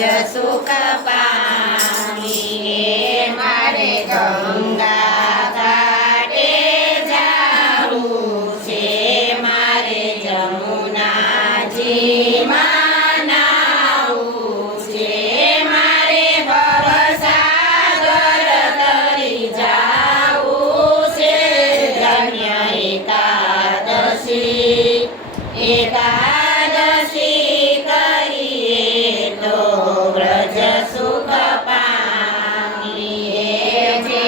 વ્રજ સુખ પામીએ મારે ગંગા ઘાટે જાવું છે મારે જમુનાજીમાં નાવું છે મારે ભવસાગર તરી જાવું છે ધન્ય એકાદશી કરીએ તો વ્રજ સુખ પામીએ જે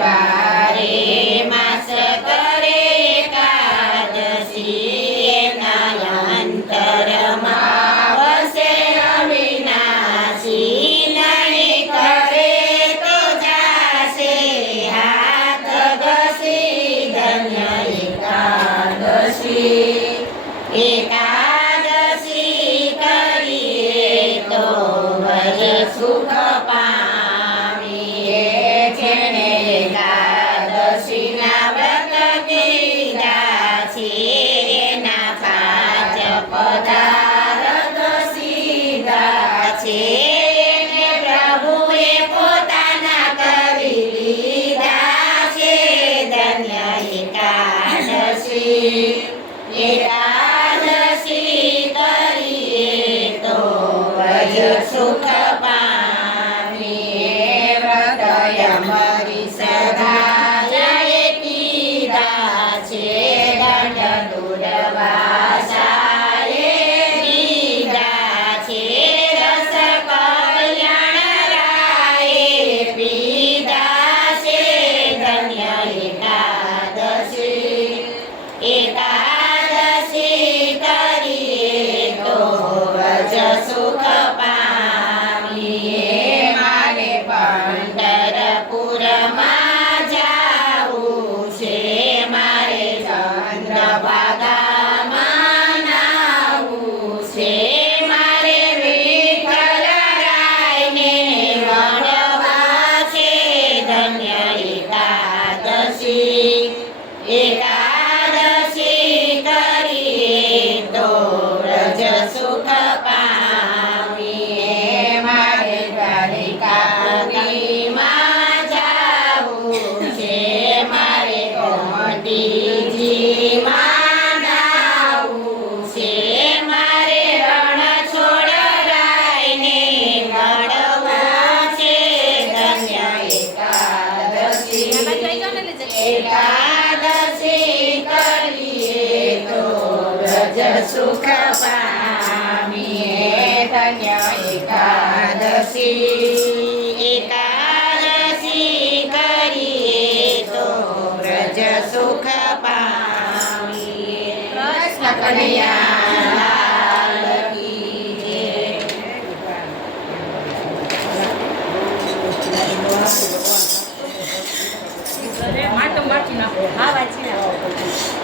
બારે માસ કરે એકાદશી એના અંતરમાં વસે અવિનાશી નહીં કરે તો જાશે હાથ ઘસી ધન્ય એકાદશી કરીએ તો વ્રજ સુખ પામીએ જેણે એકાદશીના વ્રત કીધા છે એના પાંચ પદાર્થ સીધા છે એને પ્રભુએ પોતાના કરી લીધા છે ધન્ય એકાદશી કરીએ તો વ્રજ સુખ પામીએ વ્રત અમારી સદાએ કીધા છે દંડ દુર્વાસાએ દીધા છે રસ કલ્યાણ રાયે પીધા છે ધન્ય એકાદશી કરીએ તો વ્રજ સુખ પામીએ મારે પંઢરપુરમાં જાવું છે મારે ચંદ્રભાગામાં નાવું છે મારે વિઠ્ઠલરાયને વણવા છે ધન્ય એકાદશી કરીએ તો વ્રજ સુખ પામીએ મારે દ્વારિકામાં જાવું છે મારે કોમટીજીમાં નાવું છે મારે રણછોડરાયને મળવા છે ધન્ય એકાદશી કરીએ તો વ્રજ સુખ પામીએ ધન્ય એકાદશી કરીએ તો વ્રજ સુખ પામીએ કૃષ્ણ કનૈયા કી જય. માટો માટી નાખો હા વાંચી નાખો.